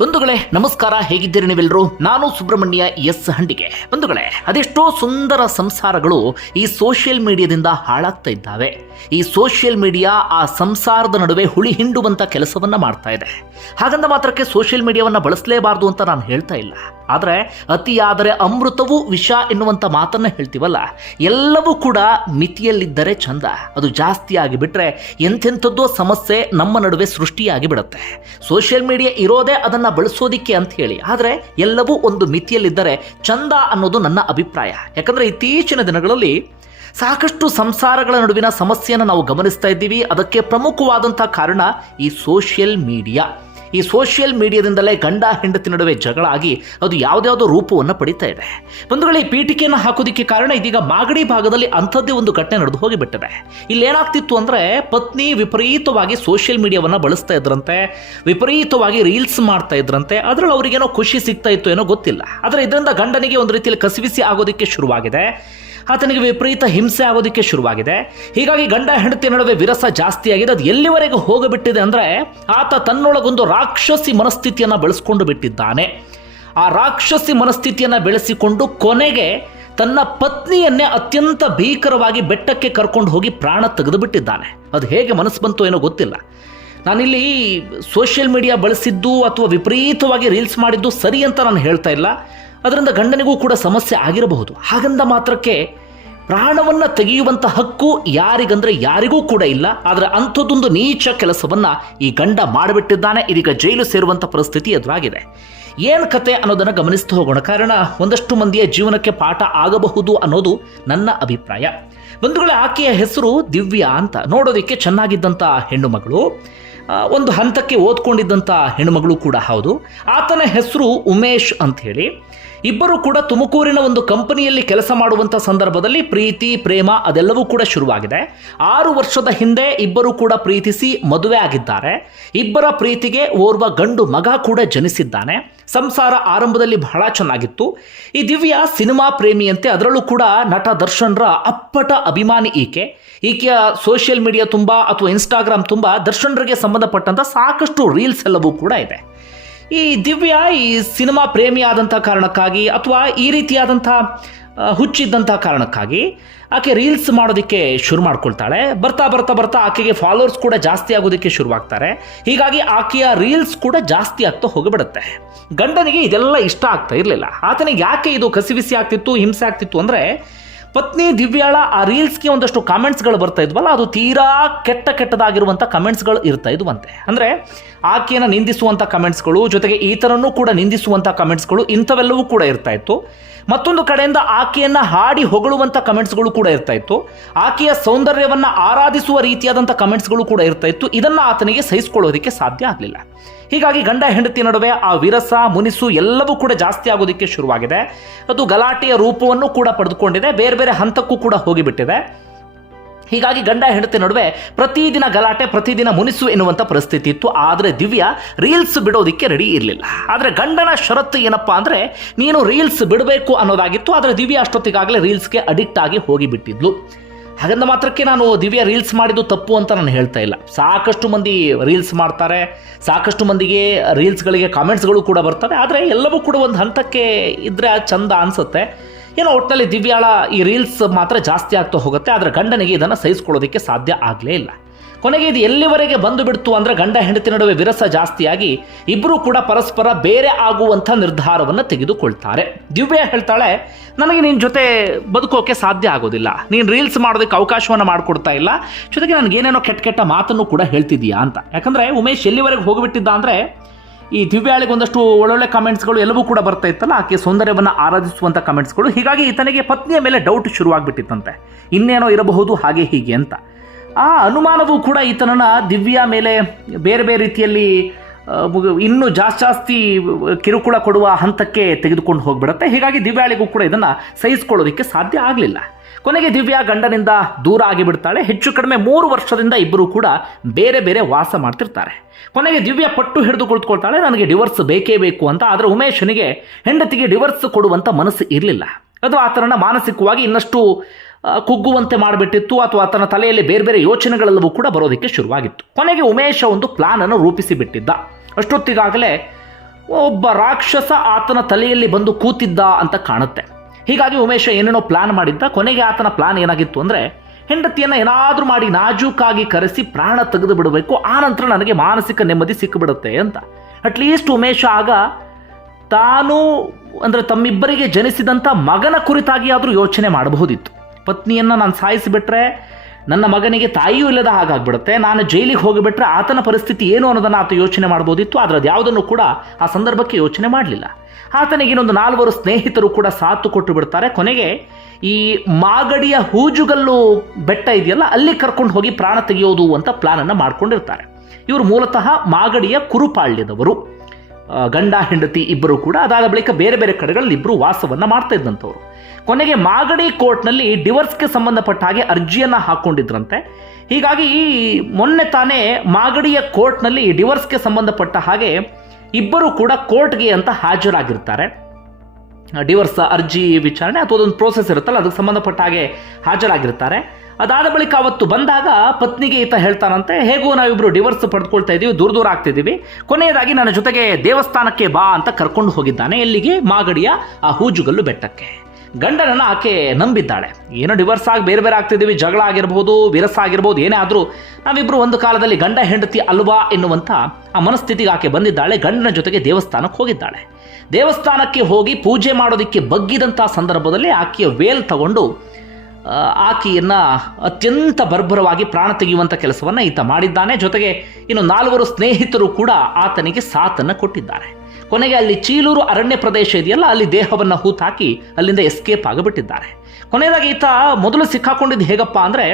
ಬಂಧುಗಳೇ, ನಮಸ್ಕಾರ, ಹೇಗಿದ್ದೀರಿ ನೀವೆಲ್ಲರೂ ನಾನು ಸುಬ್ರಹ್ಮಣ್ಯ ಎಸ್ ಹಂಡಿಗೆ. ಬಂಧುಗಳೇ, ಅದೆಷ್ಟೋ ಸುಂದರ ಸಂಸಾರಗಳು ಈ ಸೋಷಿಯಲ್ ಮೀಡಿಯಾದಿಂದ ಹಾಳಾಗ್ತಾ ಇದ್ದಾವೆ. ಈ ಸೋಷಿಯಲ್ ಮೀಡಿಯಾ ಆ ಸಂಸಾರದ ನಡುವೆ ಹುಳಿ ಹಿಂಡುವಂತ ಕೆಲಸವನ್ನ ಮಾಡ್ತಾ ಇದೆ. ಹಾಗಂದ ಮಾತ್ರಕ್ಕೆ ಸೋಷಿಯಲ್ ಮೀಡಿಯಾವನ್ನ ಬಳಸಲೇಬಾರದು ಅಂತ ನಾನು ಹೇಳ್ತಾ ಇಲ್ಲ. ಆದರೆ ಅತಿಯಾದರೆ ಅಮೃತವು ವಿಷ ಎನ್ನುವಂಥ ಮಾತನ್ನ ಹೇಳ್ತೀವಲ್ಲ? ಎಲ್ಲವೂ ಕೂಡ ಮಿತಿಯಲ್ಲಿದ್ದರೆ ಚಂದ. ಅದು ಜಾಸ್ತಿ ಆಗಿಬಿಟ್ರೆ ಎಂಥೆಂಥದ್ದೋ ಸಮಸ್ಯೆ ನಮ್ಮ ನಡುವೆ ಸೃಷ್ಟಿಯಾಗಿ ಬಿಡುತ್ತೆ ಸೋಷಿಯಲ್ ಮೀಡಿಯಾ ಇರೋದೇ ಅದನ್ನ ಬಳಸೋದಿಕ್ಕೆ ಅಂತ ಹೇಳಿ. ಆದರೆ ಎಲ್ಲವೂ ಒಂದು ಮಿತಿಯಲ್ಲಿದ್ದರೆ ಚಂದ ಅನ್ನೋದು ನನ್ನ ಅಭಿಪ್ರಾಯ. ಯಾಕಂದ್ರೆ ಇತ್ತೀಚಿನ ದಿನಗಳಲ್ಲಿ ಸಾಕಷ್ಟು ಸಂಸಾರಗಳ ನಡುವಿನ ಸಮಸ್ಯೆಯನ್ನು ನಾವು ಗಮನಿಸ್ತಾ ಇದ್ದೀವಿ. ಅದಕ್ಕೆ ಪ್ರಮುಖವಾದಂಥ ಕಾರಣ ಈ ಸೋಷಿಯಲ್ ಮೀಡಿಯಾ. ಈ ಸೋಷಿಯಲ್ ಮೀಡಿಯಾದಿಂದಲೇ ಗಂಡ ಹೆಂಡತಿ ನಡುವೆ ಜಗಳ ಆಗಿ ಅದು ಯಾವುದ್ಯಾವುದೋ ರೂಪವನ್ನು ಪಡಿತಾ ಇದೆ. ಬಂಧುಗಳೇ, ಈ ಪೀಠಿಕೆಯನ್ನು ಹಾಕೋದಕ್ಕೆ ಕಾರಣ ಇದೀಗ ಮಾಗಡಿ ಭಾಗದಲ್ಲಿ ಅಂಥದ್ದೇ ಒಂದು ಘಟನೆ ನಡೆದು ಹೋಗಿಬಿಟ್ಟಿದೆ. ಇಲ್ಲಿ ಏನಾಗ್ತಿತ್ತು ಅಂದ್ರೆ ಪತ್ನಿ ವಿಪರೀತವಾಗಿ ಸೋಷಿಯಲ್ ಮೀಡಿಯಾವನ್ನು ಬಳಸ್ತಾ ಇದ್ರಂತೆ, ವಿಪರೀತವಾಗಿ ರೀಲ್ಸ್ ಮಾಡ್ತಾ ಇದ್ರಂತೆ, ಅದರಲ್ಲಿ ಅವರಿಗೇನೋ ಖುಷಿ ಸಿಗ್ತಾ ಇತ್ತು ಏನೋ ಗೊತ್ತಿಲ್ಲ. ಆದರೆ ಇದರಿಂದ ಗಂಡನಿಗೆ ಒಂದು ರೀತಿಯಲ್ಲಿ ಕಸಿವಿಸಿ ಆಗೋದಕ್ಕೆ ಶುರುವಾಗಿದೆ. ಆತನಿಗೆ ವಿಪರೀತ ಹಿಂಸೆ ಆಗೋದಕ್ಕೆ ಶುರುವಾಗಿದೆ. ಹೀಗಾಗಿ ಗಂಡ ಹೆಂಡತಿ ನಡುವೆ ವಿರಸ ಜಾಸ್ತಿ ಆಗಿದೆ ಅದು ಎಲ್ಲಿವರೆಗೂ ಹೋಗಬಿಟ್ಟಿದೆ ಅಂದರೆ ಆತ ತನ್ನೊಳಗೊಂದು ರಾಕ್ಷಸಿ ಮನಸ್ಥಿತಿಯನ್ನು ಬೆಳೆಸ್ಕೊಂಡು ಬಿಟ್ಟಿದ್ದಾನೆ. ಆ ರಾಕ್ಷಸಿ ಮನಸ್ಥಿತಿಯನ್ನು ಬೆಳೆಸಿಕೊಂಡು ಕೊನೆಗೆ ತನ್ನ ಪತ್ನಿಯನ್ನೇ ಅತ್ಯಂತ ಭೀಕರವಾಗಿ ಬೆಟ್ಟಕ್ಕೆ ಕರ್ಕೊಂಡು ಹೋಗಿ ಪ್ರಾಣ ತೆಗೆದು ಬಿಟ್ಟಿದ್ದಾನೆ. ಅದು ಹೇಗೆ ಮನಸ್ಸು ಬಂತು ಏನೋ ಗೊತ್ತಿಲ್ಲ. ನಾನಿಲ್ಲಿ ಸೋಷಿಯಲ್ ಮೀಡಿಯಾ ಬಳಸಿದ್ದು ಅಥವಾ ವಿಪರೀತವಾಗಿ ರೀಲ್ಸ್ ಮಾಡಿದ್ದು ಸರಿ ಅಂತ ನಾನು ಹೇಳ್ತಾ ಇಲ್ಲ. ಅದರಿಂದ ಗಂಡನಿಗೂ ಕೂಡ ಸಮಸ್ಯೆ ಆಗಿರಬಹುದು. ಹಾಗಂದ ಮಾತ್ರಕ್ಕೆ ಪ್ರಾಣವನ್ನು ತೆಗೆಯುವಂಥ ಹಕ್ಕು ಯಾರಿಗಂದ್ರೆ ಯಾರಿಗೂ ಕೂಡ ಇಲ್ಲ. ಆದರೆ ಅಂಥದ್ದೊಂದು ನೀಚ ಕೆಲಸವನ್ನು ಈ ಗಂಡ ಮಾಡಿಬಿಟ್ಟಿದ್ದಾನೆ. ಇದೀಗ ಜೈಲು ಸೇರುವಂಥ ಪರಿಸ್ಥಿತಿ ಎದುರಾಗಿದೆ. ಏನು ಕತೆ ಅನ್ನೋದನ್ನು ಗಮನಿಸ್ತಾ ಹೋಗೋಣ. ಕಾರಣ, ಒಂದಷ್ಟು ಮಂದಿಯ ಜೀವನಕ್ಕೆ ಪಾಠ ಆಗಬಹುದು ಅನ್ನೋದು ನನ್ನ ಅಭಿಪ್ರಾಯ. ಬಂಧುಗಳ, ಆಕೆಯ ಹೆಸರು ದಿವ್ಯಾ ಅಂತ. ನೋಡೋದಕ್ಕೆ ಚೆನ್ನಾಗಿದ್ದಂಥ ಹೆಣ್ಣುಮಗಳು. ಒಂದು ಹಂತಕ್ಕೆ ಓದ್ಕೊಂಡಿದ್ದಂಥ ಹೆಣ್ಣುಮಗಳು ಕೂಡ ಹೌದು. ಆತನ ಹೆಸರು ಉಮೇಶ್ ಅಂತ ಹೇಳಿ ಇಬ್ಬರು ಕೂಡ ತುಮಕೂರಿನ ಒಂದು ಕಂಪನಿಯಲ್ಲಿ ಕೆಲಸ ಮಾಡುವಂಥ ಸಂದರ್ಭದಲ್ಲಿ ಪ್ರೀತಿ, ಪ್ರೇಮ ಅದೆಲ್ಲವೂ ಕೂಡ ಶುರುವಾಗಿದೆ. ಆರು ವರ್ಷದ ಹಿಂದೆ ಇಬ್ಬರು ಕೂಡ ಪ್ರೀತಿಸಿ ಮದುವೆ ಆಗಿದ್ದಾರೆ. ಇಬ್ಬರ ಪ್ರೀತಿಗೆ ಓರ್ವ ಗಂಡು ಮಗ ಕೂಡ ಜನಿಸಿದ್ದಾನೆ. ಸಂಸಾರ ಆರಂಭದಲ್ಲಿ ಬಹಳ ಚೆನ್ನಾಗಿತ್ತು. ಈ ದಿವ್ಯ ಸಿನಿಮಾ ಪ್ರೇಮಿಯಂತೆ ಅದರಲ್ಲೂ ಕೂಡ ನಟ ದರ್ಶನ್ರ ಅಪ್ಪಟ ಅಭಿಮಾನಿ ಈಕೆ. ಈಕೆಯ ಸೋಷಿಯಲ್ ಮೀಡಿಯಾ ತುಂಬ ಅಥವಾ ಇನ್ಸ್ಟಾಗ್ರಾಮ್ ತುಂಬ ದರ್ಶನ್ರಿಗೆ ಸಂಬಂಧಪಟ್ಟಂಥ ಸಾಕಷ್ಟು ರೀಲ್ಸ್ ಎಲ್ಲವೂ ಕೂಡ ಇದೆ. ಈ ದಿವ್ಯ ಈ ಸಿನಿಮಾ ಪ್ರೇಮಿ ಆದಂಥ ಕಾರಣಕ್ಕಾಗಿ ಅಥವಾ ಈ ರೀತಿಯಾದಂಥ ಹುಚ್ಚಿದ್ದಂಥ ಕಾರಣಕ್ಕಾಗಿ ಆಕೆ ರೀಲ್ಸ್ ಮಾಡೋದಕ್ಕೆ ಶುರು ಮಾಡ್ಕೊಳ್ತಾಳೆ. ಬರ್ತಾ ಬರ್ತಾ ಬರ್ತಾ ಆಕೆಗೆ ಫಾಲೋವರ್ಸ್ ಕೂಡ ಜಾಸ್ತಿ ಆಗೋದಕ್ಕೆ ಶುರುವಾಗ್ತಾರೆ. ಹೀಗಾಗಿ ಆಕೆಯ ರೀಲ್ಸ್ ಕೂಡ ಜಾಸ್ತಿ ಆಗ್ತಾ ಹೋಗಿಬಿಡುತ್ತೆ. ಗಂಡನಿಗೆ ಇದೆಲ್ಲ ಇಷ್ಟ ಆಗ್ತಾ ಇರಲಿಲ್ಲ. ಆತನಿಗೆ ಯಾಕೆ ಇದು ಕಸಿವಿಸಿ ಆಗ್ತಿತ್ತು, ಹಿಂಸೆ ಆಗ್ತಿತ್ತು ಅಂದರೆ ಪತ್ನಿ ದಿವ್ಯಾಳ ಆ ರೀಲ್ಸ್ಗೆ ಒಂದಷ್ಟು ಕಾಮೆಂಟ್ಸ್ಗಳು ಬರ್ತಾ ಇದ್ವಲ್ಲ, ಅದು ತೀರಾ ಕೆಟ್ಟ ಕೆಟ್ಟದಾಗಿರುವಂಥ ಕಮೆಂಟ್ಸ್ಗಳು ಇರ್ತಾ ಇದ್ವಂತೆ. ಅಂದರೆ ಆಕೆಯನ್ನು ನಿಂದಿಸುವಂಥ ಕಮೆಂಟ್ಸ್ಗಳು ಜೊತೆಗೆ ಈತನನ್ನು ಕೂಡ ನಿಂದಿಸುವಂಥ ಕಮೆಂಟ್ಸ್ಗಳು ಇಂಥವೆಲ್ಲವೂ ಕೂಡ ಇರ್ತಾ ಇತ್ತು. ಮತ್ತೊಂದು ಕಡೆಯಿಂದ ಆಕೆಯನ್ನು ಹಾಡಿ ಹೊಗಳುವಂಥ ಕಮೆಂಟ್ಸ್ಗಳು ಕೂಡ ಇರ್ತಾ ಇತ್ತು. ಆಕೆಯ ಸೌಂದರ್ಯವನ್ನು ಆರಾಧಿಸುವ ರೀತಿಯಾದಂಥ ಕಮೆಂಟ್ಸ್ಗಳು ಕೂಡ ಇರ್ತಾ ಇತ್ತು. ಇದನ್ನು ಆತನಿಗೆ ಸಹಿಸಿಕೊಳ್ಳೋದಕ್ಕೆ ಸಾಧ್ಯ ಆಗಲಿಲ್ಲ. ಹೀಗಾಗಿ ಗಂಡ ಹೆಂಡತಿ ನಡುವೆ ಆ ವಿರಸ, ಮುನಿಸು ಎಲ್ಲವೂ ಕೂಡ ಜಾಸ್ತಿ ಆಗೋದಕ್ಕೆ ಶುರುವಾಗಿದೆ. ಅದು ಗಲಾಟೆಯ ರೂಪವನ್ನು ಕೂಡ ಪಡೆದುಕೊಂಡಿದೆ. ಬೇರೆ ಬೇರೆ ಹಂತಕ್ಕೂ ಕೂಡ ಹೋಗಿಬಿಟ್ಟಿದೆ ಹೀಗಾಗಿ ಗಂಡ ಹೆಂಡತಿ ನಡುವೆ ಪ್ರತಿದಿನ ಗಲಾಟೆ, ಪ್ರತಿದಿನ ಮುನಿಸು ಎನ್ನುವಂಥ ಪರಿಸ್ಥಿತಿ ಇತ್ತು. ಆದರೆ ದಿವ್ಯಾ ರೀಲ್ಸ್ ಬಿಡೋದಕ್ಕೆ ರೆಡಿ ಇರಲಿಲ್ಲ. ಆದರೆ ಗಂಡನ ಷರತ್ತು ಏನಪ್ಪಾ ಅಂದರೆ, ನೀನು ರೀಲ್ಸ್ ಬಿಡಬೇಕು ಅನ್ನೋದಾಗಿತ್ತು. ಆದರೆ ದಿವ್ಯಾ ಅಷ್ಟೊತ್ತಿಗಾಗಲೇ ರೀಲ್ಸ್ಗೆ ಅಡಿಕ್ಟ್ ಆಗಿ ಹೋಗಿಬಿಟ್ಟಿದ್ಲು. ಹಾಗಂದ ಮಾತ್ರಕ್ಕೆ ನಾನು ದಿವ್ಯಾ ರೀಲ್ಸ್ ಮಾಡಿದ್ದು ತಪ್ಪು ಅಂತ ನಾನು ಹೇಳ್ತಾ ಇಲ್ಲ. ಸಾಕಷ್ಟು ಮಂದಿ ರೀಲ್ಸ್ ಮಾಡ್ತಾರೆ. ಸಾಕಷ್ಟು ಮಂದಿಗೆ ರೀಲ್ಸ್ಗಳಿಗೆ ಕಾಮೆಂಟ್ಸ್ಗಳು ಕೂಡ ಬರ್ತವೆ. ಆದರೆ ಎಲ್ಲವೂ ಕೂಡ ಒಂದು ಹಂತಕ್ಕೆ ಇದ್ರೆ ಚಂದ ಅನಿಸುತ್ತೆ. ಏನೋ ಒಟ್ಟಿನಲ್ಲಿ ದಿವ್ಯಾಳ ಈ ರೀಲ್ಸ್ ಮಾತ್ರ ಜಾಸ್ತಿ ಆಗ್ತಾ ಹೋಗುತ್ತೆ, ಆದರೆ ಗಂಡನಿಗೆ ಇದನ್ನು ಸಹಿಸ್ಕೊಳ್ಳೋದಕ್ಕೆ ಸಾಧ್ಯ ಆಗಲೇ ಇಲ್ಲ. ಕೊನೆಗೆ ಇದು ಎಲ್ಲಿವರೆಗೆ ಬಂದು ಬಿಡ್ತು ಅಂದರೆ ಗಂಡ ಹೆಂಡತಿ ನಡುವೆ ವಿರಸ ಜಾಸ್ತಿಯಾಗಿ ಇಬ್ಬರೂ ಕೂಡ ಪರಸ್ಪರ ಬೇರೆ ಆಗುವಂಥ ನಿರ್ಧಾರವನ್ನು ತೆಗೆದುಕೊಳ್ತಾರೆ. ದಿವ್ಯಾ ಹೇಳ್ತಾಳೆ, ನನಗೆ ನಿನ್ನ ಜೊತೆ ಬದುಕೋಕೆ ಸಾಧ್ಯ ಆಗೋದಿಲ್ಲ. ನೀನು ರೀಲ್ಸ್ ಮಾಡೋದಕ್ಕೆ ಅವಕಾಶವನ್ನು ಮಾಡಿಕೊಡ್ತಾ ಇಲ್ಲ. ಜೊತೆಗೆ ನನಗೇನೇನೋ ಕೆಟ್ಟ ಕೆಟ್ಟ ಮಾತನ್ನು ಕೂಡ ಹೇಳ್ತಿದ್ದೀಯಾ ಅಂತ. ಯಾಕಂದರೆ ಉಮೇಶ್ ಎಲ್ಲಿವರೆಗೆ ಹೋಗಿಬಿಟ್ಟಿದ್ದ ಅಂದರೆ ಈ ದಿವ್ಯಾಳಿಗೆ ಒಂದಷ್ಟು ಒಳ್ಳೊಳ್ಳೆ ಕಮೆಂಟ್ಸ್ಗಳು ಎಲ್ಲವೂ ಕೂಡ ಬರ್ತಾ ಇತ್ತಲ್ಲ, ಆಕೆ ಸೌಂದರ್ಯವನ್ನು ಆರಾಧಿಸುವಂಥ ಕಮೆಂಟ್ಸ್ಗಳು ಹೀಗಾಗಿ ಈತನಿಗೆ ಪತ್ನಿಯ ಮೇಲೆ ಡೌಟ್ ಶುರುವಾಗ್ಬಿಟ್ಟಿತ್ತಂತೆ. ಇನ್ನೇನೋ ಇರಬಹುದು, ಹಾಗೆ ಹೀಗೆ ಅಂತ. ಆ ಅನುಮಾನವೂ ಕೂಡ ಈತನನ್ನು ದಿವ್ಯಾ ಮೇಲೆ ಬೇರೆ ಬೇರೆ ರೀತಿಯಲ್ಲಿ ಮುಗ- ಇನ್ನೂ ಜಾಸ್ತಿ ಜಾಸ್ತಿ ಕಿರುಕುಳ ಕೊಡುವ ಹಂತಕ್ಕೆ ತೆಗೆದುಕೊಂಡು ಹೋಗ್ಬಿಡುತ್ತೆ. ಹೀಗಾಗಿ ದಿವ್ಯಾಳಿಗೂ ಕೂಡ ಇದನ್ನು ಸಹಿಸ್ಕೊಳ್ಳೋದಕ್ಕೆ ಸಾಧ್ಯ ಆಗಲಿಲ್ಲ. ಕೊನೆಗೆ ದಿವ್ಯಾ ಗಂಡನಿಂದ ದೂರ ಆಗಿಬಿಡ್ತಾಳೆ. ಹೆಚ್ಚು ಕಡಿಮೆ ಮೂರು ವರ್ಷದಿಂದ ಇಬ್ಬರು ಕೂಡ ಬೇರೆ ಬೇರೆ ವಾಸ ಮಾಡ್ತಿರ್ತಾರೆ. ಕೊನೆಗೆ ದಿವ್ಯಾ ಪಟ್ಟು ಹಿಡಿದು ಕುಳಿತುಕೊಳ್ತಾಳೆ. ನನಗೆ ಡಿವೋರ್ಸ್ ಬೇಕೇ ಬೇಕು ಅಂತ. ಆದರೆ ಉಮೇಶನಿಗೆ ಹೆಂಡತಿಗೆ ಡಿವೋರ್ಸ್ ಕೊಡುವಂಥ ಮನಸ್ಸು ಇರಲಿಲ್ಲ. ಅದು ಆತನನ್ನು ಮಾನಸಿಕವಾಗಿ ಇನ್ನಷ್ಟು ಕುಗ್ಗುವಂತೆ ಮಾಡಿಬಿಟ್ಟಿತ್ತು ಅಥವಾ ಆತನ ತಲೆಯಲ್ಲಿ ಬೇರೆ ಬೇರೆ ಯೋಚನೆಗಳೆಲ್ಲವೂ ಕೂಡ ಬರೋದಕ್ಕೆ ಶುರುವಾಗಿತ್ತು. ಕೊನೆಗೆ ಉಮೇಶ ಒಂದು ಪ್ಲಾನ್ ಅನ್ನು ರೂಪಿಸಿ ಬಿಟ್ಟಿದ್ದ. ಅಷ್ಟೊತ್ತಿಗಾಗಲೇ ಒಬ್ಬ ರಾಕ್ಷಸ ಆತನ ತಲೆಯಲ್ಲಿ ಬಂದು ಕೂತಿದ್ದ ಅಂತ ಕಾಣುತ್ತೆ. ಹೀಗಾಗಿ ಉಮೇಶ ಏನೇನೋ ಪ್ಲಾನ್ ಮಾಡಿದ್ದ. ಕೊನೆಗೆ ಆತನ ಪ್ಲಾನ್ ಏನಾಗಿತ್ತು ಅಂದರೆ, ಹೆಂಡತಿಯನ್ನು ಏನಾದರೂ ಮಾಡಿ ನಾಜೂಕಾಗಿ ಕರೆಸಿ ಪ್ರಾಣ ತೆಗೆದು ಬಿಡಬೇಕು. ಆ ನಂತರ ನನಗೆ ಮಾನಸಿಕ ನೆಮ್ಮದಿ ಸಿಕ್ಕಿಬಿಡುತ್ತೆ ಅಂತ. ಅಟ್ಲೀಸ್ಟ್ ಉಮೇಶ ಆಗ ತಾನು ಅಂದರೆ ತಮ್ಮಿಬ್ಬರಿಗೆ ಜನಿಸಿದಂಥ ಮಗನ ಕುರಿತಾಗಿ ಆದರೂ ಯೋಚನೆ ಮಾಡಬಹುದಿತ್ತು. ಪತ್ನಿಯನ್ನು ನಾನು ಸಾಯಿಸಿಬಿಟ್ರೆ ನನ್ನ ಮಗನಿಗೆ ತಾಯಿಯೂ ಇಲ್ಲದ ಹಾಗಾಗ್ಬಿಡುತ್ತೆ. ನಾನು ಜೈಲಿಗೆ ಹೋಗಿಬಿಟ್ರೆ ಆತನ ಪರಿಸ್ಥಿತಿ ಏನು ಅನ್ನೋದನ್ನು ಆತ ಯೋಚನೆ ಮಾಡ್ಬೋದಿತ್ತು. ಆದರೆ ಯಾವುದನ್ನು ಕೂಡ ಆ ಸಂದರ್ಭಕ್ಕೆ ಯೋಚನೆ ಮಾಡಲಿಲ್ಲ. ಆತನಿಗೆ ಇನ್ನೊಂದು ನಾಲ್ವರು ಸ್ನೇಹಿತರು ಕೂಡ ಸಾಥು ಕೊಟ್ಟು ಬಿಡ್ತಾರೆ. ಕೊನೆಗೆ ಈ ಮಾಗಡಿಯ ಹೂಜುಗಲ್ಲು ಬೆಟ್ಟ ಇದೆಯಲ್ಲ, ಅಲ್ಲಿ ಕರ್ಕೊಂಡು ಹೋಗಿ ಪ್ರಾಣ ತೆಗೆಯೋದು ಅಂತ ಪ್ಲಾನನ್ನು ಮಾಡ್ಕೊಂಡಿರ್ತಾರೆ. ಇವರು ಮೂಲತಃ ಮಾಗಡಿಯ ಕುರುಪಾಳ್ಯದವರು. ಗಂಡ, ಹೆಂಡತಿ ಇಬ್ಬರು ಕೂಡ ಅದಾದ ಬಳಿಕ ಬೇರೆ ಬೇರೆ ಕಡೆಗಳಲ್ಲಿ ಇಬ್ಬರು ವಾಸವನ್ನು ಮಾಡ್ತಾ ಇದ್ದಂಥವ್ರು. ಕೊನೆಗೆ ಮಾಗಡಿ ಕೋರ್ಟ್ನಲ್ಲಿ ಡಿವರ್ಸ್ಗೆ ಸಂಬಂಧಪಟ್ಟ ಹಾಗೆ ಅರ್ಜಿಯನ್ನು ಹಾಕೊಂಡಿದ್ರಂತೆ. ಹೀಗಾಗಿ ಈ ಮೊನ್ನೆ ತಾನೇ ಮಾಗಡಿಯ ಕೋರ್ಟ್ನಲ್ಲಿ ಡಿವರ್ಸ್ಗೆ ಸಂಬಂಧಪಟ್ಟ ಹಾಗೆ ಇಬ್ಬರು ಕೂಡ ಕೋರ್ಟ್ಗೆ ಅಂತ ಹಾಜರಾಗಿರ್ತಾರೆ. ಡಿವರ್ಸ್ ಅರ್ಜಿ ವಿಚಾರಣೆ ಅಥವಾ ಅದೊಂದು ಪ್ರೋಸೆಸ್ ಇರುತ್ತಲ್ಲ, ಅದಕ್ಕೆ ಸಂಬಂಧಪಟ್ಟ ಹಾಗೆ ಹಾಜರಾಗಿರ್ತಾರೆ. ಅದಾದ ಬಳಿಕ ಅವತ್ತು ಬಂದಾಗ ಪತ್ನಿಗೆ ಈತ ಹೇಳ್ತಾನಂತೆ, ಹೇಗೂ ನಾವಿಬ್ಬರು ಡಿವರ್ಸ್ ಪಡೆದುಕೊಳ್ತಾ ಇದ್ದೀವಿ ದೂರ ದೂರ ಆಗ್ತಿದ್ದೀವಿ ಕೊನೆಯದಾಗಿ ನನ್ನ ಜೊತೆಗೆ ದೇವಸ್ಥಾನಕ್ಕೆ ಬಾ ಅಂತ ಕರ್ಕೊಂಡು ಹೋಗಿದ್ದಾನೆ, ಎಲ್ಲಿಗೆ? ಮಾಗಡಿಯ ಆ ಹೂಜುಗಲ್ಲು ಬೆಟ್ಟಕ್ಕೆ. ಗಂಡನನ್ನು ಆಕೆ ನಂಬಿದ್ದಾಳೆ. ಏನೋ ಡಿವರ್ಸ್ ಆಗಿ ಬೇರೆ ಬೇರೆ ಆಗ್ತಿದ್ದೀವಿ, ಜಗಳ ಆಗಿರ್ಬೋದು, ವಿರಸ ಆಗಿರ್ಬೋದು, ಏನೇ ಆದರೂ ನಾವಿಬ್ಬರು ಒಂದು ಕಾಲದಲ್ಲಿ ಗಂಡ, ಹೆಂಡತಿ ಅಲ್ವಾ ಎನ್ನುವಂಥ ಆ ಮನಸ್ಥಿತಿಗೆ ಆಕೆ ಬಂದಿದ್ದಾಳೆ, ಗಂಡನ ಜೊತೆಗೆ ದೇವಸ್ಥಾನಕ್ಕೆ ಹೋಗಿದ್ದಾಳೆ. ದೇವಸ್ಥಾನಕ್ಕೆ ಹೋಗಿ ಪೂಜೆ ಮಾಡೋದಕ್ಕೆ ಬಗ್ಗಿದಂಥ ಸಂದರ್ಭದಲ್ಲಿ ಆಕೆಯ ವೇಲ್ ತಗೊಂಡು ಆಕೆಯನ್ನ ಅತ್ಯಂತ ಬರ್ಬರವಾಗಿ ಪ್ರಾಣ ತೆಗೆಯುವಂಥ ಕೆಲಸವನ್ನು ಈತ ಮಾಡಿದ್ದಾನೆ. ಜೊತೆಗೆ ಇನ್ನು ನಾಲ್ವರು ಸ್ನೇಹಿತರು ಕೂಡ ಆತನಿಗೆ ಸಾಥನ್ನು ಕೊಟ್ಟಿದ್ದಾರೆ. ಕೊನೆಗೆ ಅಲ್ಲಿ ಚೀಲೂರು ಅರಣ್ಯ ಪ್ರದೇಶ ಇದೆಯಲ್ಲ, ಅಲ್ಲಿ ದೇಹವನ್ನು ಹೂತಾಕಿ ಅಲ್ಲಿಂದ ಎಸ್ಕೇಪ್ ಆಗಿಬಿಟ್ಟಿದ್ದಾರೆ. ಕೊನೆಯದಾಗಿ ಈತ ಮೊದಲು ಸಿಕ್ಕಾಕೊಂಡಿದ್ದು ಹೇಗಪ್ಪ ಅಂದರೆ,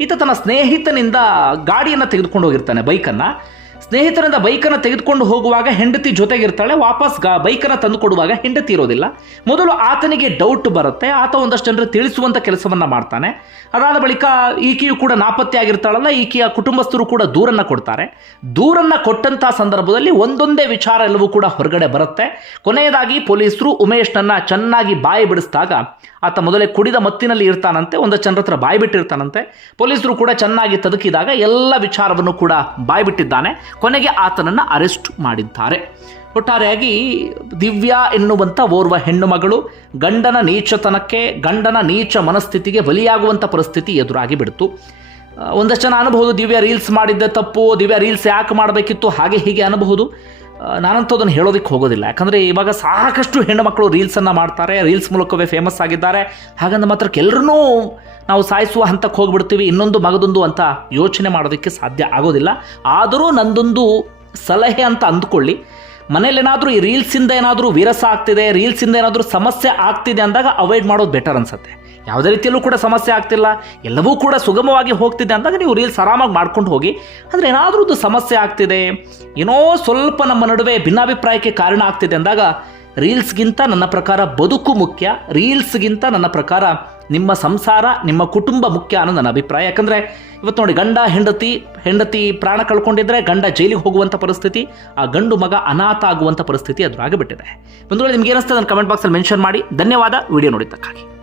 ಈತ ತನ್ನ ಸ್ನೇಹಿತನಿಂದ ಗಾಡಿಯನ್ನು ತೆಗೆದುಕೊಂಡು ಹೋಗಿರ್ತಾನೆ ಬೈಕನ್ನು. ಸ್ನೇಹಿತರಿಂದ ಬೈಕನ್ನು ತೆಗೆದುಕೊಂಡು ಹೋಗುವಾಗ ಹೆಂಡತಿ ಜೊತೆಗಿರ್ತಾಳೆ, ವಾಪಸ್ ಗ, ಬೈಕನ್ನು ತಂದು ಕೊಡುವಾಗ ಹೆಂಡತಿ ಇರೋದಿಲ್ಲ. ಮೊದಲು ಆತನಿಗೆ ಡೌಟ್ ಬರುತ್ತೆ, ಆತ ಒಂದಷ್ಟು ಜನರು ತಿಳಿಸುವಂಥ ಕೆಲಸವನ್ನು ಮಾಡ್ತಾನೆ. ಅದಾದ ಬಳಿಕ ಈಕೆಯು ಕೂಡ ನಾಪತ್ತೆ ಆಗಿರ್ತಾಳಲ್ಲ ಈಕೆಯ ಕುಟುಂಬಸ್ಥರು ಕೂಡ ದೂರನ್ನು ಕೊಡ್ತಾರೆ. ದೂರನ್ನು ಕೊಟ್ಟಂಥ ಸಂದರ್ಭದಲ್ಲಿ ಒಂದೊಂದೇ ವಿಚಾರ ಎಲ್ಲವೂ ಕೂಡ ಹೊರಗಡೆ ಬರುತ್ತೆ. ಕೊನೆಯದಾಗಿ ಪೊಲೀಸರು ಉಮೇಶ್ನನ್ನ ಚೆನ್ನಾಗಿ ಬಾಯಿ ಬಿಡಿಸಿದಾಗ ಆತ ಮೊದಲೇ ಕುಡಿದ ಮತ್ತಿನಲ್ಲಿ ಇರ್ತಾನಂತೆ, ಒಂದಷ್ಟು ಜನರ ಹತ್ರ ಬಾಯಿ ಬಿಟ್ಟಿರ್ತಾನಂತೆ. ಪೊಲೀಸರು ಕೂಡ ಚೆನ್ನಾಗಿ ತದುಕಿದಾಗ ಎಲ್ಲ ವಿಚಾರವನ್ನು ಕೂಡ ಬಾಯಿ ಬಿಟ್ಟಿದ್ದಾನೆ. ಕೊನೆಗೆ ಆತನನ್ನು ಅರೆಸ್ಟ್ ಮಾಡಿದ್ದಾರೆ. ಒಟ್ಟಾರೆಯಾಗಿ ದಿವ್ಯಾ ಎನ್ನುವಂಥ ಓರ್ವ ಹೆಣ್ಣು ಮಗಳು ಗಂಡನ ನೀಚತನಕ್ಕೆ, ಗಂಡನ ನೀಚ ಮನಸ್ಥಿತಿಗೆ ಬಲಿಯಾಗುವಂಥ ಪರಿಸ್ಥಿತಿ ಎದುರಾಗಿ ಬಿಡ್ತು. ಒಂದಷ್ಟು ಜನ ಅನ್ಬಹುದು ದಿವ್ಯಾ ರೀಲ್ಸ್ ಮಾಡಿದ್ದೆ ತಪ್ಪು, ದಿವ್ಯಾ ರೀಲ್ಸ್ ಯಾಕೆ ಮಾಡಬೇಕಿತ್ತು, ಹಾಗೆ ಹೀಗೆ ಅನ್ಬಹುದು. ನಾನಂತೂ ಅದನ್ನು ಹೇಳೋದಕ್ಕೆ ಹೋಗೋದಿಲ್ಲ. ಯಾಕಂದರೆ ಇವಾಗ ಸಾಕಷ್ಟು ಹೆಣ್ಣು ಮಕ್ಕಳು ರೀಲ್ಸನ್ನು ಮಾಡ್ತಾರೆ, ರೀಲ್ಸ್ ಮೂಲಕವೇ ಫೇಮಸ್ ಆಗಿದ್ದಾರೆ. ಹಾಗಂದ ಮಾತ್ರಕ್ಕೆ ಎಲ್ಲರನ್ನೂ ನಾವು ಸಾಯಿಸುವ ಹಂತಕ್ಕೆ ಹೋಗ್ಬಿಡ್ತೀವಿ, ಇನ್ನೊಂದು ಮಗದೊಂದು ಅಂತ ಯೋಚನೆ ಮಾಡೋದಕ್ಕೆ ಸಾಧ್ಯ ಆಗೋದಿಲ್ಲ. ಆದರೂ ನಂದೊಂದು ಸಲಹೆ ಅಂತ ಅಂದ್ಕೊಳ್ಳಿ. ಮನೇಲೇನಾದರೂ ಈ ರೀಲ್ಸಿಂದ ಏನಾದರೂ ವಿರಸ ಆಗ್ತಿದೆ, ರೀಲ್ಸಿಂದ ಏನಾದರೂ ಸಮಸ್ಯೆ ಆಗ್ತಿದೆ ಅಂದಾಗ ಅವಾಯ್ಡ್ ಮಾಡೋದು ಬೆಟರ್ ಅನ್ಸುತ್ತೆ. ಯಾವುದೇ ರೀತಿಯಲ್ಲೂ ಕೂಡ ಸಮಸ್ಯೆ ಆಗ್ತಿಲ್ಲ, ಎಲ್ಲವೂ ಕೂಡ ಸುಗಮವಾಗಿ ಹೋಗ್ತಿದೆ ಅಂದಾಗ ನೀವು ರೀಲ್ಸ್ ಆರಾಮಾಗಿ ಮಾಡ್ಕೊಂಡು ಹೋಗಿ ಅಂದರೆ ಏನಾದರೂ ಒಂದು ಸಮಸ್ಯೆ ಆಗ್ತಿದೆ, ಏನೋ ಸ್ವಲ್ಪ ನಮ್ಮ ನಡುವೆ ಭಿನ್ನಾಭಿಪ್ರಾಯಕ್ಕೆ ಕಾರಣ ಆಗ್ತಿದೆ ಅಂದಾಗ ರೀಲ್ಸ್ಗಿಂತ ನನ್ನ ಪ್ರಕಾರ ಬದುಕು ಮುಖ್ಯ, ರೀಲ್ಸ್ಗಿಂತ ನನ್ನ ಪ್ರಕಾರ ನಿಮ್ಮ ಸಂಸಾರ, ನಿಮ್ಮ ಕುಟುಂಬ ಮುಖ್ಯ ಅನ್ನೋ ನನ್ನ ಅಭಿಪ್ರಾಯ. ಯಾಕಂದರೆ ಇವತ್ತು ನೋಡಿ ಗಂಡ, ಹೆಂಡತಿ ಹೆಂಡತಿ ಪ್ರಾಣ ಕಳ್ಕೊಂಡಿದ್ರೆ ಗಂಡ ಜೈಲಿಗೆ ಹೋಗುವಂಥ ಪರಿಸ್ಥಿತಿ, ಆ ಗಂಡು ಮಗ ಅನಾಥ ಆಗುವಂಥ ಪರಿಸ್ಥಿತಿ ಎದುರಾಗಿಬಿಟ್ಟಿದೆ ಬಂಧುಗಳು, ನಿಮ್ಗೆ ಏನಿಸ್ತದೆ ನನ್ನ ಕಮೆಂಟ್ ಬಾಕ್ಸಲ್ಲಿ ಮೆನ್ಷನ್ ಮಾಡಿ. ಧನ್ಯವಾದ. ವಿಡಿಯೋ ನೋಡಿದ್ದಕ್ಕಾಗಿ.